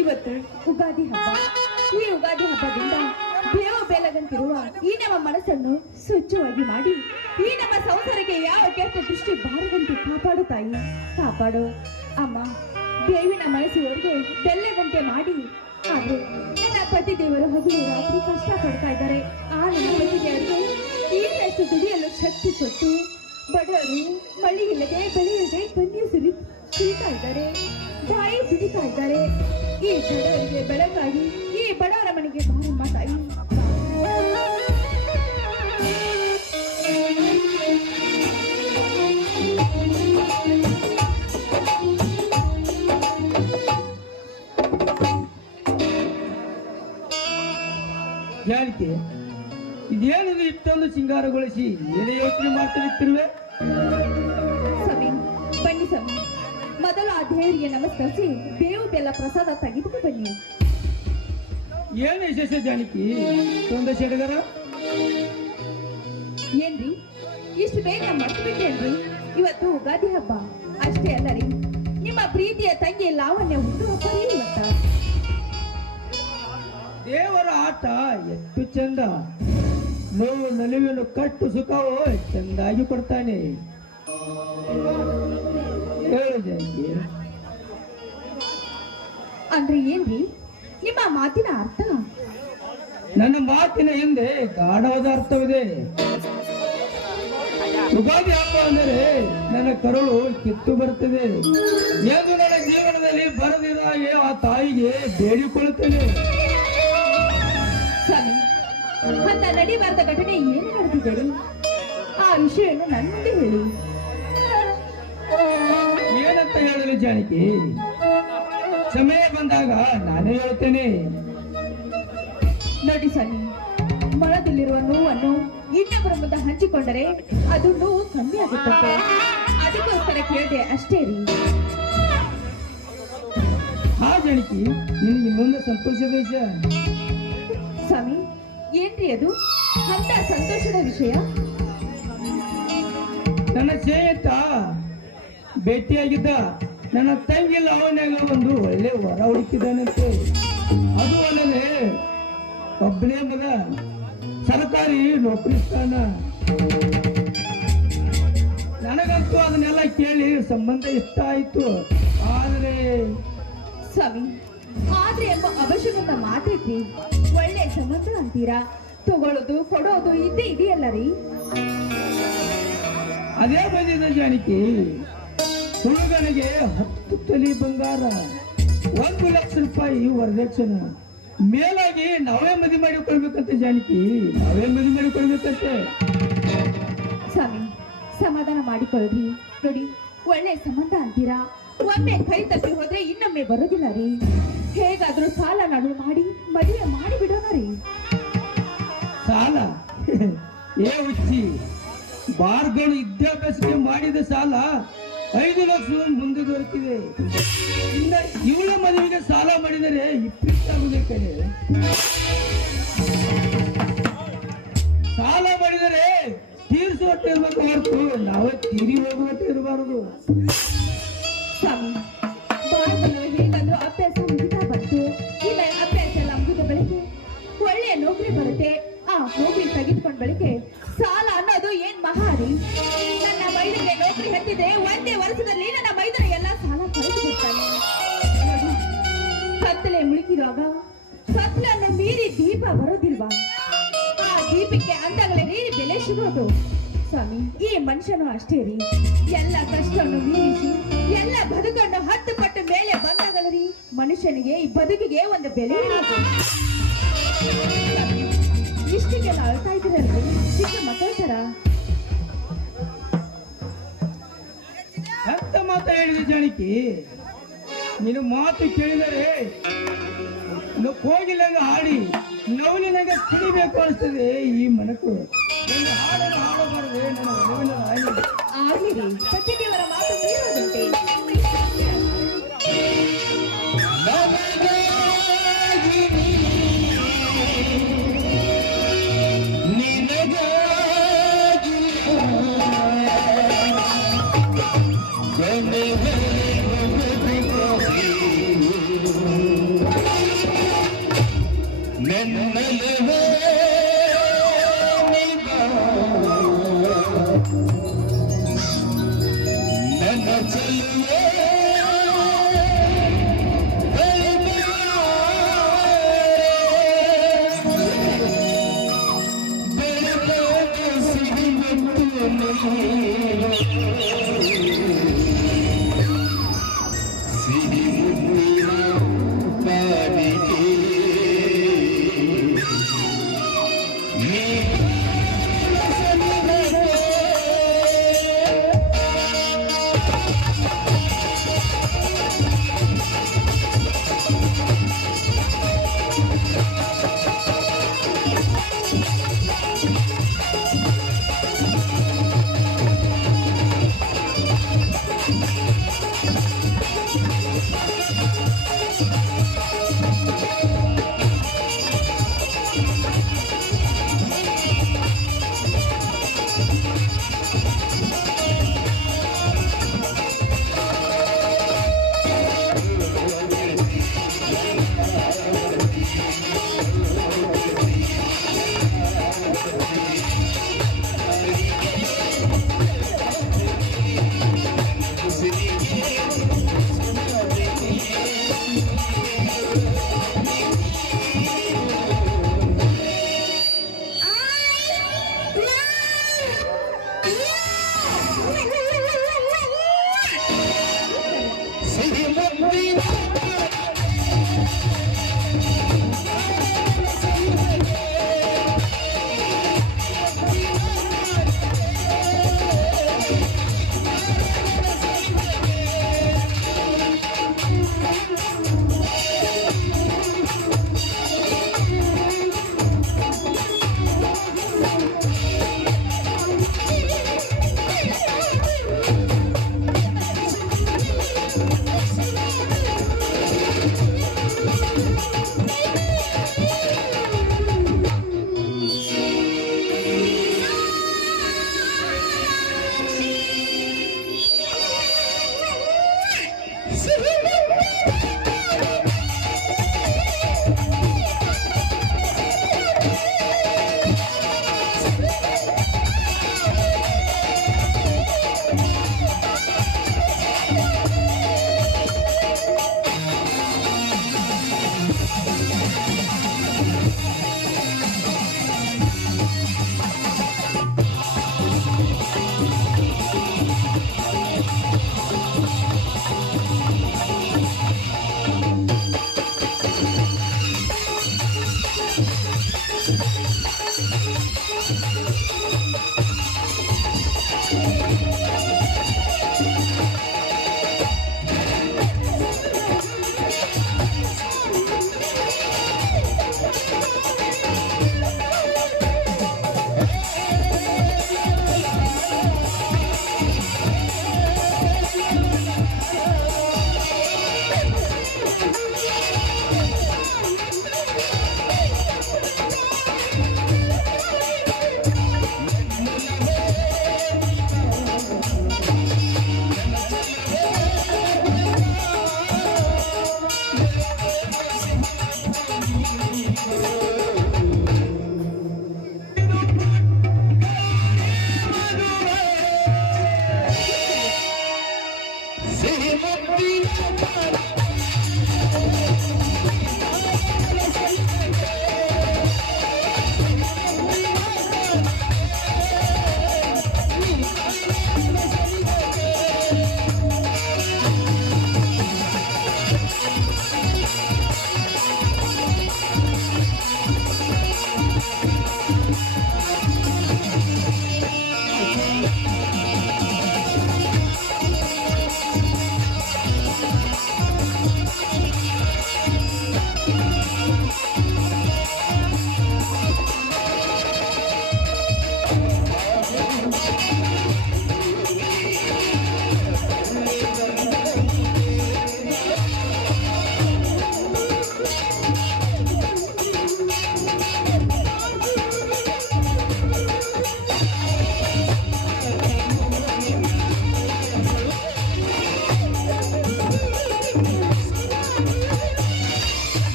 ಇವತ್ತು ಉಗಾದಿ ಹಬ್ಬ. ಈ ಉಗಾದಿ ಹಬ್ಬದಿಂದ ಬೇವು ಬೆಲ್ಲದಂತಿರುವ ಈ ನಮ್ಮ ಮನಸ್ಸನ್ನು ಸ್ವಚ್ಛವಾಗಿ ಮಾಡಿ ಈ ನಮ್ಮ ಸಂಸಾರಕ್ಕೆ ಯಾವ ಕೆಟ್ಟ ದೃಷ್ಟಿ ಬಾರದಂತೆ ಕಾಪಾಡು ತಾಯಿ, ಕಾಪಾಡು ಅಮ್ಮ. ಬೇವಿನ ಮನಸ್ಸಿನವರಿಗೆ ಬೆಲ್ಲದಂತೆ ಮಾಡಿ. ಆದ್ರೆ ನನ್ನ ಪತಿ ದೇವರು ಹಗಲು ರಾತ್ರಿ ಕಷ್ಟ ಪಡ್ತಾ ಇದ್ದಾರೆ. ಆ ನನ್ನ ಪತಿ ದೇವರಿಗೆ ಇನ್ನಷ್ಟು ದುಡಿಯಲು ಶಕ್ತಿ ಕೊಟ್ಟು ಬಡವರು ಮಳೆ ಇಲ್ಲದೆ ಬೆಳೆ ಇಲ್ಲದೆ ಕಣ್ಣೀರು ಸುರಿತಾ ಇದ್ದಾರೆ, ಬಾಯಿ ಬಿಡಿತಾ ಇದ್ದಾರೆ. ಈ ಬಡವರಿಗೆ ಬೆಳಕಾಗಿ ಈ ಬಡವರ ಮನೆಗೆ ಬಾರಮ್ಮ ತಾಯಿ. ಜಾನಕಿ, ಇದೇನದು ಇಷ್ಟೊಂದು ಸಿಂಗಾರಗೊಳಿಸಿ ಏನೇ ಯೋಚನೆ ಮಾಡ್ತಿರುವೆ? ಸ್ವಾಮಿ ಬನ್ನಿ ಸ್ವಾಮಿ, ಮೊದಲು ಆ ದೇವರಿಗೆ ನಮಸ್ಕರಿಸಿ ಬೇವು ಬೆಲ್ಲ ಪ್ರಸಾದ ತೆಗೆದುಕು ಬನ್ನಿ. ಏನು ವಿಶೇಷ ಜಾನಕಿ? ತೊಂದ ಸೆಡಗರ ಏನ್ರಿ ಇಷ್ಟು ಬೇಗ ಮರ್ತು ಬಿಟ್ಟೇನ್ರಿ? ಇವತ್ತು ಉಗಾದಿ ಹಬ್ಬ ಅಷ್ಟೇ ಅಲ್ಲ ರೀ, ನಿಮ್ಮ ಪ್ರೀತಿಯ ತಂಗಿ ಲಾವಣ್ಯ ಹುಟ್ಟು ಹಬ್ಬ ಇವತ್ತ. ದೇವರ ಆಟ ಎಷ್ಟು ಚಂದ, ನೋವು ನಲಿವೆನು ಕಟ್ಟು ಸುಖವೋ ಚಂದಾಗಿ ಕೊಡ್ತಾನೆ. ಹೇಳು ಜಾನಕಿ. ಅಂದ್ರೆ ಏನ್ರಿ ನಿಮ್ಮ ಮಾತಿನ ಅರ್ಥ? ನನ್ನ ಮಾತಿನ ಹಿಂದೆ ಗಾಢವಾದ ಅರ್ಥವಿದೆ. ಉಗಾದಿ ಹಬ್ಬ ಅಂದರೆ ನನ್ನ ಕರುಳು ಕಿತ್ತು ಬರುತ್ತದೆ ಎಂದು ನನ್ನ ಜೀವನದಲ್ಲಿ ಬರದಿರೋ ಆ ತಾಯಿಗೆ ಬೇಡಿಕೊಳ್ಳುತ್ತೇನೆ. ಸ್ವಾಮಿ, ಅಂತ ನಡಿಬಾರದ ಘಟನೆ ಏನು ನಡೆದಿದೆ? ಆ ವಿಷಯವನ್ನು ನನ್ನ ಮುಂದೆ ಹೇಳಿ. ಏನಂತ ಹೇಳಲು ಜಾನಕಿ? ಸಮಯ ಬಂದಾಗ ನಾನೇ ಹೇಳ್ತೇನೆ. ನೋಡಿ ಸ್ವಾಮಿ, ಮನದಲ್ಲಿರುವ ನೋವನ್ನು ಇನ್ನೊಬ್ಬರ ಮುಂದೆ ಹಂಚಿಕೊಂಡರೆ ಅದು ನೋವು ಕಮ್ಮಿ ಆಗುತ್ತದೆ. ಅದಕ್ಕೋಸ್ಕರ ಕೇಳಿದೆ ಅಷ್ಟೇ ರೀ. ಹಾ ಜಾನಕಿ, ನಿನಗೆ ಇನ್ನೊಂದು ಸಂತೋಷದ ವಿಷಯ. ಸ್ವಾಮಿ ಏನ್ರಿ ಅದು? ಅಂತ ಸಂತೋಷದ ವಿಷಯ? ನನ್ನ ಸ್ನೇಹಿತ ಭೇಟಿಯಾಗಿದ್ದ ನನ್ನ ತಂಗಿ ಲಾವಣ್ಯಾಗ ಒಂದು ಒಳ್ಳೆ ವರ ಹುಡುಕಿದ್ದಾನಂತೆ. ಅದು ಅಲ್ಲದೆ ಒಬ್ಬನೇ ಮಗ, ಸರ್ಕಾರಿ ನೌಕರಿ ಸ್ಥಾನ. ನನಗಂತೂ ಅದನ್ನೆಲ್ಲ ಕೇಳಿ ಸಂಬಂಧ ಇಷ್ಟ ಆಯ್ತು. ಆದ್ರೆ ಸ್ವಾಮಿ, ಆದ್ರೆ ಎಂಬ ಅವಶ್ಯಕತೆ ಮಾತೈತಿ. ಒಳ್ಳೆ ಸಂಬಂಧ ಅಂತೀರಾ, ತಗೊಳ್ಳೋದು ಕೊಡೋದು ಇದ್ದೇ ಇದೆಯಲ್ಲ ರೀ. ಅದೇ ಬಂದಿದೆ ಜಾನಕಿ. ಹುಡುಗನಿಗೆ 10 ತೊಲಿ ಬಂಗಾರ, 1 ಲಕ್ಷ ರೂಪಾಯಿ ವರದಕ್ಷಿಣೆ, ಮೇಲಾಗಿ ನಾವೇ ಮದುವೆ ಮಾಡಿಕೊಳ್ಬೇಕಂತೆ ಜಾನಕಿ, ನಾವೇ ಮದುವೆ ಮಾಡಿಕೊಳ್ಬೇಕಂತೆ. ಸ್ವಾಮಿ ಸಮಾಧಾನ ಮಾಡಿಕೊಳ್ಳ್ರಿ. ನೋಡಿ, ಒಳ್ಳೆ ಸಂಬಂಧ ಅಂತೀರಾ, ಒಮ್ಮೆ ಕೈ ತಪ್ಪಿ ಹೋದ್ರೆ ಇನ್ನೊಮ್ಮೆ ಬರೋದಿಲ್ಲ ರೀ. ಹೇಗಾದ್ರೂ ಸಾಲ ನಡು ಮಾಡಿ ಮದುವೆ ಮಾಡಿ ಬಿಡೋಣ ರೀ. ಸಾಲ ಏ ಹುಚ್ಚಿ, ಬಾರ್ಗಳು ವಿದ್ಯಾಭ್ಯಾಸಕ್ಕೆ ಮಾಡಿದ ಸಾಲ 5 ಲಕ್ಷ ಮುಂದೆ ದೊರಕಿದೆ. ಇನ್ನ ಇವಳ ಮದುವೆಗೆ ಸಾಲ ಮಾಡಿದರೆ 20 ಆಗುವುದಕ್ಕೆ. ಸಾಲ ಮಾಡಿದರೆ ತೀರಿಸುವಟ್ಟು ಇರ್ಬೇಕು ಹೊರತು ನಾವೇ ತೀರಿ ಹೋಗುವಟ್ಟು ಇರಬಾರದು. ಸ್ವಾಮಿ, ಬಾಳ್ಗಳು ಹೇಗಾದ್ರೂ ಅಭ್ಯಾಸ ಮುಗಿತಾ ಬಂತು. ಇಲ್ಲ ಅಭ್ಯಾಸ ಎಲ್ಲ ಮುಗಿದ ಬಳಿಕೆ ಒಳ್ಳೆಯ ನೌಕರಿ ಬರುತ್ತೆ. ಆ ನೌಕರಿ ತೆಗೆದುಕೊಂಡ ಬಳಿಕೆ ಸಾಲ ಅನ್ನೋದು ಏನ್ ಮಹಾರಿ. ನನ್ನ ಮೈದನಿಗೆ ನೌಕರಿ ಹತ್ತಿದೆ, ಒಂದೇ ವರ್ಷದಲ್ಲಿ ನನ್ನ ಮೈದನ ಎಲ್ಲ ಸಾಲ ಕಳೆದು ಬಿಡ್ತಾನೆ. ನೋಡಿ, ಕತ್ತಲೆ ಮುಳುಗಿರುವಾಗ ಕತ್ತಲನ್ನು ಮೀರಿ ದೀಪ ಬರೋದಿಲ್ವಾ? ಆ ದೀಪಕ್ಕೆ ಅಂದಾಗಲೇ ರೀ ಬೆಲೆ ಸಿಗೋದು. ಸ್ವಾಮಿ, ಈ ಮನುಷ್ಯನು ಅಷ್ಟೇ ರೀ. ಎಲ್ಲ ಕಷ್ಟವನ್ನು ಮೀರಿಸಿ ಎಲ್ಲ ಬದುಕನ್ನು 10 ಪಟ್ಟು ಮೇಲೆ ಬಂದಾಗಲರಿ ಮನುಷ್ಯನಿಗೆ ಈ ಬದುಕಿಗೆ ಒಂದು ಬೆಲೆ ಇರೋದು. ಸ್ವಾಮಿ, ಇಷ್ಟಿಗೆಲ್ಲ ಅಳ್ತಾ ಇದ್ದೀರಲ್ರಿ ಚಿಕ್ಕ ಮಕ್ಕಳ ತರ. ಎಂತ ಮಾತ ಹೇಳಿದ ಜಾಣಿಕಿ, ನೀನು ಮಾತು ಕೇಳಿದರೆ ಕೋಗಿಲಂಗ ಹಾಡಿ ನೋವಿನಂಗ ಕುಡಿಬೇಕು ಅನಿಸ್ತದೆ ಈ ಮನಕು. ಒಂದು ಹಾಡನ್ನು ಹಾಡಬಾರದೆ ನನ್ನ ಒಲವಿನ ರಾಣಿ. ಆಗ್ಲಿ ಸತ್ಯದೇವರ ಮಾತು ಮೀರೋದಂತೆ.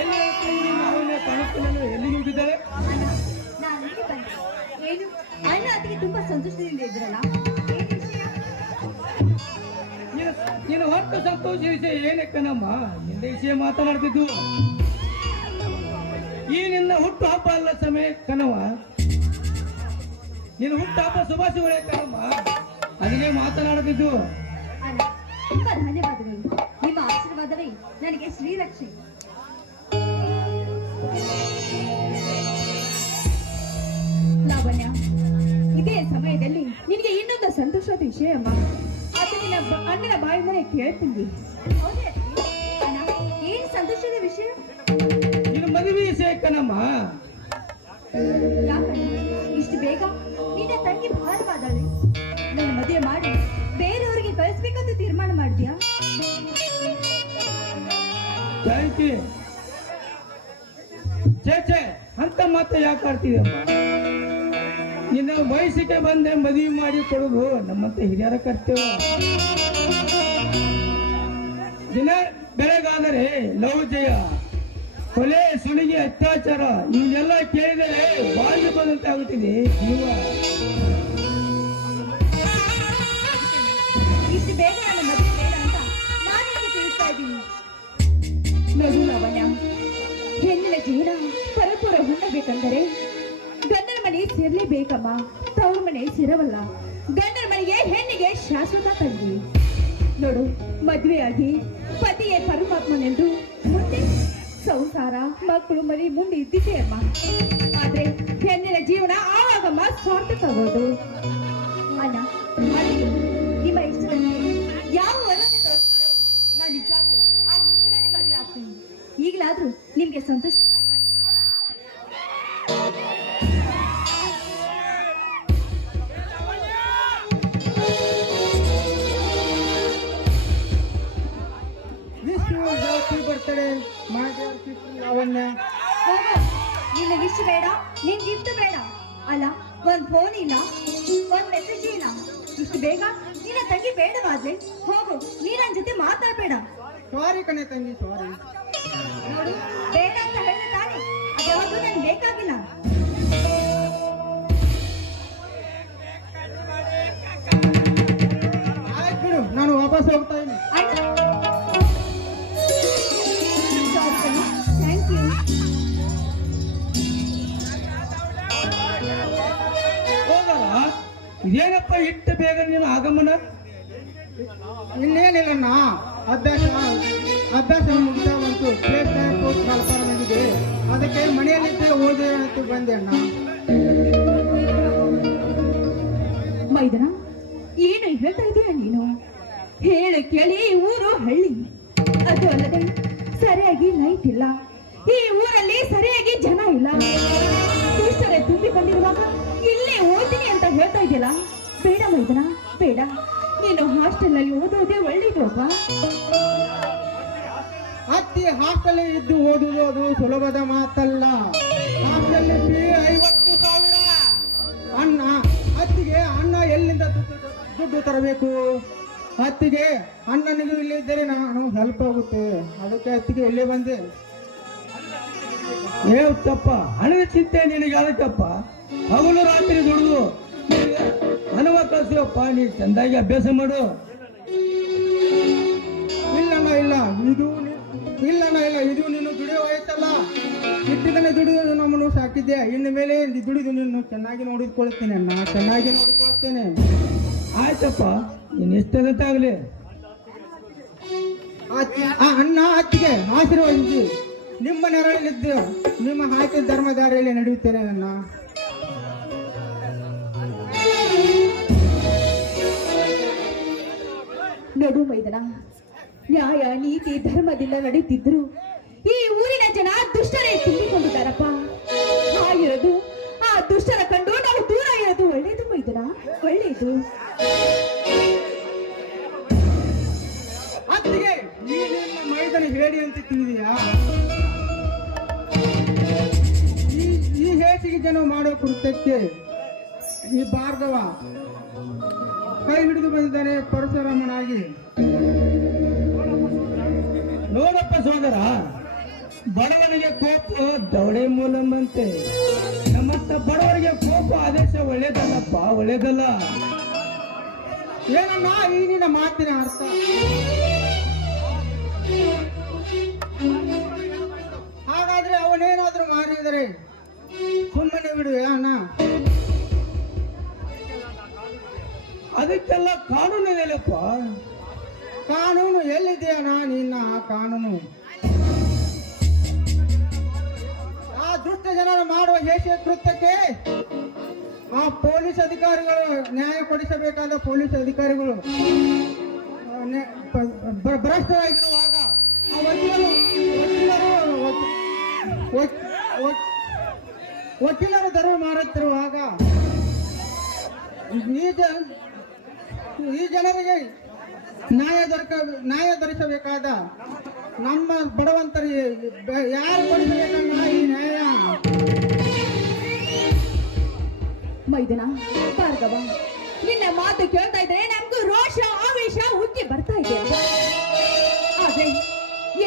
ಎಲ್ಲಿ ಅವನೇ ಕಾಣುತ್ತಿಲ್ಲ, ಎಲ್ಲಿಗೆ ಹೋಗಿದ್ದಾಳೆ? ನಾನು ಇಲ್ಲಿ ಬಂದೆ. ಏನು ಅಣ್ಣ ಅದಕ್ಕೆ ತುಂಬಾ ಸಂತೋಷದಿಂದ ಇದ್ರಲ್ಲ, ಏನ್ ವಿಷಯ? ನೀನು ಹೊತ್ತು ಸಂತೋಷ ವಿಷಯ ಏನಕ್ಕನಮ್ಮ? ನಿಂದ ವಿಷಯ ಮಾತನಾಡ್ತಿದ್ದು. ಈ ನಿನ್ನ ಹುಟ್ಟು ಹಬ್ಬ ಅಲ್ಲ ಸಮಯ ಕಣವ, ನಿನ್ನ ಹುಟ್ಟು ಹಬ್ಬ ಶುಭಾಶಯಗಳೇ ಕಣಮ್ಮ, ಅದನ್ನೇ ಮಾತನಾಡ್ತಿದ್ದು. ಅಣ್ಣ ತುಂಬಾ ಧನ್ಯವಾದಗಳು. ನಿಮ್ಮ ಆಶೀರ್ವಾದವೇ ನನಗೆ ಶ್ರೀರಕ್ಷೆ. ಲಾವಣ್ಯ, ಇದೇ ಸಮಯದಲ್ಲಿ ನಿನಗೆ ಇನ್ನೊಂದು ಸಂತೋಷದ ವಿಷಯ ಅಮ್ಮ. ಅದು ನಿನ್ನ ಅಣ್ಣನ ಬಾಯಿಂದಲೇ ಕೇಳ್ತೀನಿ. ಹೌದೇ ಅಣ್ಣ? ಏನ್ ಸಂತೋಷದ ವಿಷಯ? ನಿನ್ನ ಮದುವೆ ವಿಷಯ ಕಣಮ್ಮ. ಯಾಕಣ್ಣ ಇಷ್ಟು ಬೇಗ? ನಿನ್ನ ತಂಗಿ ಭಾರವಾದಳೆ. ನನ್ನ ಮದುವೆ ಮಾಡಿ ಬೇರೆಯವರಿಗೆ ಕಳಿಸ್ಬೇಕಂತ ತೀರ್ಮಾನ ಮಾಡಿದ್ಯಾ? ಜಾನಕಿ, ಛೇ ಅಂತ ಮಾತ್ರ ಯಾಕೆ ಆಡ್ತಿದೆಯಮ್ಮ? ನಿನ್ನ ವಯಸ್ಸಿಗೆ ಬಂದೆ ಮದುವೆ ಮಾಡಿ ಕೊಡೋದು ನಮ್ಮಂತ ಹಿರಿಯರ ಕರ್ತವ್ಯ. ದಿನ ಬೆಳಗಾದರೆ ಲವ್ ಜಯ, ಕೊಲೆ ಸುಲಿಗೆ ಅತ್ಯಾಚಾರ ಇವನ್ನೆಲ್ಲ ಕೇಳಿದರೆ ಬಾಯಿಗೆ ಬಂದಂತೆ ಆಗುತ್ತಿದೆ ಜೀವ. ಇಷ್ಟು ಬೇಗ ನನ್ನ ಮದುವೆ ಬೇಡ ಅಂತ ನಾನು ನಿಮಗೆ ತಿಳಿಸ್ತಾ ಇದ್ದೀನಿ. ನೋಡು ಲಾವಣ್ಯ, ಹೆಣ್ಣಿನ ಜೀವನ ಪರಪುರ ಹೊಂದಬೇಕಂದರೆ ಗಂಡನ ಮನೆ ಸೇರ್ಲೇಬೇಕಮ್ಮ. ತವ್ರ ಮನೆ ಸೇರವಲ್ಲ. ಗಂಡನ ಮನೆಗೆ ಹೆಣ್ಣಿಗೆ ಶಾಶ್ವತ ತಂಗಿ. ನೋಡು, ಮದುವೆಯಾಗಿ ಪತಿಯೇ ಪರಮಾತ್ಮನೆಂದು ಮುಂದೆ ಸಂಸಾರ ಮಕ್ಕಳು ಮರಿ ಮುಂದೆ ಇದ್ದಿದ್ದೇ ಅಮ್ಮ. ಆದ್ರೆ ಹೆಣ್ಣಿನ ಜೀವನ ಆವಾಗಮ್ಮ ಸಾರ್ಥಕ ಆಗೋದು. ಅಣ್ಣ, ಅದಕ್ಕೆ ನಿಮ್ಮ ಇಷ್ಟದಲ್ಲಿ ಯಾವ ವರದಿ ನಾನು ನಿಜವಾಗ್ಲೂ ಆ ಹುಡುಗನೇ ಮದುವೆ ಆಗ್ತೀನಿ. ಈಗಲಾದ್ರೂ ನಿಮ್ಗೆ ಸಂತೋಷ? ಬರ್ತಡೆ ಲಾವಣ್ಯ. ಹೋಗು, ನಿನ್ನ ವಿಶ್ ಬೇಡ, ನಿನ್ ಗಿಫ್ಟ್ ಬೇಡ. ಅಲ್ಲ, ಒಂದ್ ಫೋನ್ ಇಲ್ಲ, ಒಂದ್ ಮೆಸೇಜ್ ಇಲ್ಲ. ಇಷ್ಟು ಬೇಗ ನಿನ್ನ ತಂಗಿ ಬೇಡವಾದ್ರೆ ಹೋಗು, ನೀ ನನ್ ಜೊತೆ ಮಾತಾಡ್ಬೇಡ. ಸಾರಿ ಕಣೆ ತಂಗಿ, ಸಾರಿ. ನೋಡು, ಬೇಡ ಅಂತ ಹೇಳಿದ ತಾನೆ, ಅದ್ಯಾವುದು ನನ್ಗೆ ಬೇಕಾಗಿಲ್ಲ. ಆಯ್ತು ಬಿಡು, ನಾನು ವಾಪಸ್ ಹೋಗ್ತಾ ಇದ್ದೀನಿ. Thank you. ಹೋಗಲ್ಲ, ಇದೇನಪ್ಪ ಇಟ್ಟು ಬೇಗ ನೀನು ಆಗಮನ? ಇನ್ನೇನಿಲ್ಲಣ್ಣ, ಅಭ್ಯಾಸ ಮುಗಿತಾ ಬಂತು. ಬಂದಿದೆ, ಅದಕ್ಕೆ ಮನೆಯಲ್ಲಿ ಓದಿ ಅಂತ ಬಂದೆ ಅಣ್ಣ. ಮೈದನ, ಏನು ಹೇಳ್ತಾ ಇದೀಯ ನೀನು? ಹೇಳು ಕೇಳಿ, ಊರು ಹಳ್ಳಿ, ಅದು ಅಲ್ಲದೆ ಸರಿಯಾಗಿ ಲೈಟ್ ಇಲ್ಲ. ಈ ಊರಲ್ಲಿ ಸರಿಯಾಗಿ ಜನ ಇಲ್ಲ. ಟೂರಿಸ್ಟರೇ ತುಂಬಿ ಬಂದಿರುವಾಗ ಇಲ್ಲೇ ಓದ್ತೀನಿ ಅಂತ ಹೇಳ್ತಾ ಇದೆಯಲ್ಲ? ಬೇಡ ಮೈದನ, ಬೇಡ. ನೀನು ಹಾಸ್ಟೆಲ್ ನಲ್ಲಿ ಓದೋದೇ ಒಳ್ಳೇದಪ್ಪ. ಅತ್ತಿ ಹಾಸ್ಟೆಲ್ ಇದ್ದು ಓದುವುದು ಅದು ಸುಲಭದ ಮಾತಲ್ಲ. Hostel fee 50,000. ಅಣ್ಣ, ಅತ್ತಿಗೆ ಅಣ್ಣ ಎಲ್ಲಿಂದ ದುಡ್ಡು ತರಬೇಕು? ಅತ್ತಿಗೆ ಅಣ್ಣನಿಗೂ ಇಲ್ಲಿದ್ದರೆ ನಾನು ಹೆಲ್ಪ್ ಆಗುತ್ತೆ. ಅದಕ್ಕೆ ಅತ್ತಿಗೆ ಇಲ್ಲೇ ಬಂದೆ. ಏಪ್ಪ, ಹಣದ ಚಿಂತೆ ನಿನಗೆ ಅದಕ್ಕಪ್ಪ. ಹಗಲು ರಾತ್ರಿ ದುಡಿದು ಹಣವ ಕಳಿಸಿವಪ್ಪ. ನೀ ಚಂದಾಗಿ ಅಭ್ಯಾಸ ಮಾಡು. ಇಲ್ಲಣ್ಣ, ಇಲ್ಲ ಇದು ಇಲ್ಲಣ್ಣ, ಇಲ್ಲ ಇದು ನೀನು ದುಡಿಯೋ ಆಯ್ತಲ್ಲ. ಇಟ್ಟು ದಿನ ದುಡಿದು ನಮ್ಮನ್ನು ಸಾಕಿದ್ದೆ. ಇನ್ನು ಮೇಲೆ ದುಡಿದು ನಿನ್ನ ಚೆನ್ನಾಗಿ ನೋಡಿಕೊಳ್ತೇನೆ ಅಣ್ಣ, ಚೆನ್ನಾಗಿ ನೋಡಿಕೊಳ್ತೇನೆ. ಆಯ್ತಪ್ಪ, ನೀನ್ ಎಷ್ಟದಾಗಲಿ. ಅಣ್ಣ ಅತ್ತಿಗೆ ಆಶೀರ್ವದಿಸಿ ನಿಮ್ಮ ನೆರಳಲ್ಲಿದ್ದು ನಿಮ್ಮ ಹಾಕಿ ಧರ್ಮದಾರಿಯಲ್ಲಿ ನಡೆಯುತ್ತೇನೆ ಅಣ್ಣ. ನೋಡು ಮೈದನ, ನ್ಯಾಯ ನೀತಿ ಧರ್ಮದಿಂದ ನಡೀತಿದ್ರು ಈ ಊರಿನ ಜನ ದುಷ್ಟರೇ ತುಂಬಿಕೊಂಡಿದ್ದಾರಪ್ಪ. ಆಗಿರೋದು ಆ ದುಷ್ಟರ ಕಂಡು ನಾವು ದೂರ ಇರೋದು ಒಳ್ಳೇದು ಮೈದನ, ಒಳ್ಳೇದು. ಅತ್ತಿಗೆ ಈ ನಿಮ್ಮ ಮೈದನ ಹೇಳಿ ಅಂತ ತಿಳಿದೆಯಾ? ಈ ಹೇಸಿಗೆ ಜನ ಮಾಡೋ ಕೃತ್ಯಕ್ಕೆ ಈ ಭಾರ್ಗವ ಕೈ ಹಿಡಿದು ಬಂದಿದ್ದಾನೆ ಪರಶುರಾಮನಾಗಿ. ನೋಡಪ್ಪ ಸೋದರ, ಬಡವನಿಗೆ ಕೋಪ ದವಡೆ ಮೂಲಂಬಂತೆ. ನಮ್ಮಂತ ಬಡವರಿಗೆ ಕೋಪ ಆದೇಶ ಒಳ್ಳೇದಲ್ಲಪ್ಪ, ಒಳ್ಳೇದಲ್ಲ. ಏನನ್ನ ಈಗಿನ ಮಾತಿನ ಅರ್ಥ? ಹಾಗಾದ್ರೆ ಅವನೇನಾದ್ರೂ ಮಾರಿದರೆ ಸುಮ್ಮನೆ ಬಿಡುವೆ ಅಣ್ಣ? ಅದಕ್ಕೆಲ್ಲ ಕಾನೂನು ಇದೆಯಲ್ಲಪ್ಪ. ಕಾನೂನು ಎಲ್ಲಿದೆಯಣ್ಣ ನಿನ್ನ ಕಾನೂನು? ಆ ದುಷ್ಟ ಜನರು ಮಾಡುವ ಹೇಸಿಯ ಕೃತ್ಯಕ್ಕೆ ಆ ಪೊಲೀಸ್ ಅಧಿಕಾರಿಗಳು, ನ್ಯಾಯ ಕೊಡಿಸಬೇಕಾದ ಪೊಲೀಸ್ ಅಧಿಕಾರಿಗಳು ಭ್ರಷ್ಟರಾಗಿರುವಾಗ, ಆ ವಕೀಲರು ಧರ್ಮ ಮಾಡುತ್ತಿರುವಾಗ ಈ ಜನರಿಗೆ ನ್ಯಾಯ ದೊರಕಬೇಕಾದ ನಮ್ಮ ಬಡವಂತರಿಗೆ ಯಾರು ಕೊಡಿಸಬೇಕನ್ನ ಈ ನ್ಯಾಯ? ಮೈದನ, ಭಾರ್ಗವ, ನಿನ್ನ ಮಾತು ಕೇಳ್ತಾ ಇದ್ರೆ ನಮ್ಗೂ ರೋಷ ಆವೇಶ ಉಕ್ಕಿ ಬರ್ತಾ ಇದೆ. ಆದ್ರೆ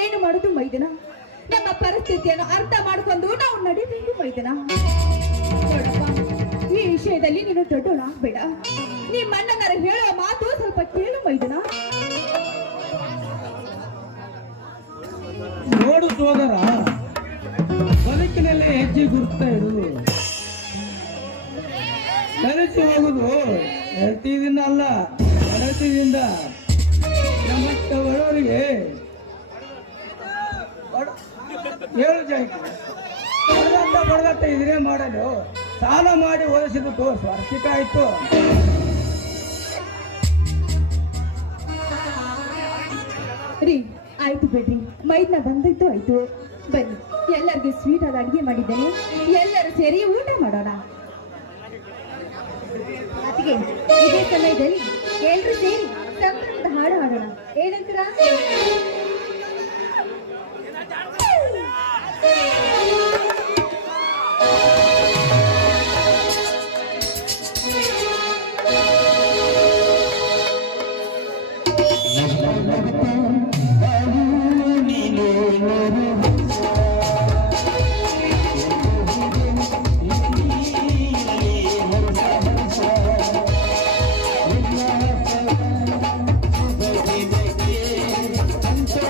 ಏನು ಮಾಡುದು ಮೈದನ? ನಮ್ಮ ಪರಿಸ್ಥಿತಿಯನ್ನು ಅರ್ಥ ಮಾಡ್ಕೊಂಡು ನಾವು ನಡೀಬೇಕು ಮೈದನ. ನೋಡಪ್ಪ, ಈ ವಿಷಯದಲ್ಲಿ ನೀನು ದೊಡ್ಡವನಾಗ್ಬೇಡ. ನಿಮ್ಮ ಅಣ್ಣನರ ಹೇಳೋ ಮಾತು ಸ್ವಲ್ಪ ಕೇಳು ಮೈದನ. ನೋಡು ಸೋದರ, ಬದುಕಿನಲ್ಲಿ ಹೆಜ್ಜೆ ಗುರುತಾ ಇರು. ಕಲಿಸಿ ಹೋಗುದು ಹೆಲ್ತಿದಿಂದ ಅಲ್ಲ, ಬಡತಿದಿಂದ. ನಮ್ಮಂತ ಬಡವರಿಗೆ ಹೇಳು ಜಾಯ್ತು ಬಡದತ್ತ ಇದ್ರೆ ಮಾಡಲು ಸಾಲ ಮಾಡಿ ಓದಿಸಿದ್ದು ಸ್ವಾರ್ಥಿಕ ಆಯ್ತು. ರೀ, ಆಯ್ತು ಬಿಡ್ರಿ, ಮೈದ್ನ ಬಂದಿದ್ದು ಆಯ್ತು. ಬನ್ನಿ, ಎಲ್ಲರಿಗೂ ಸ್ವೀಟ್ ಆದ ಅಡಿಗೆ ಮಾಡಿದ್ದೇನೆ, ಎಲ್ಲರೂ ಸೇರಿ ಊಟ ಮಾಡೋಣ. ಅದಕ್ಕೆ ಇದೇ ಸಮಯದಲ್ಲಿ ಎಲ್ಲರೂ ಸೇರಿ ಸಂಭ್ರಮದ ಹಾಡು ಹಾಡೋಣ. ಏನಂತೀರಾ? ಸಂತೋಷ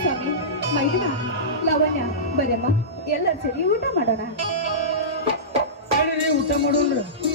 ಸ್ವಾಮಿ, ಮೈದನ, ಲವಣ್ಯ, ಬರಮ್ಮ ಎಲ್ಲರೂ ಸೇರಿ ಊಟ ಮಾಡೋಣ. ಊಟ ಮಾಡೋಣ್ರಿ.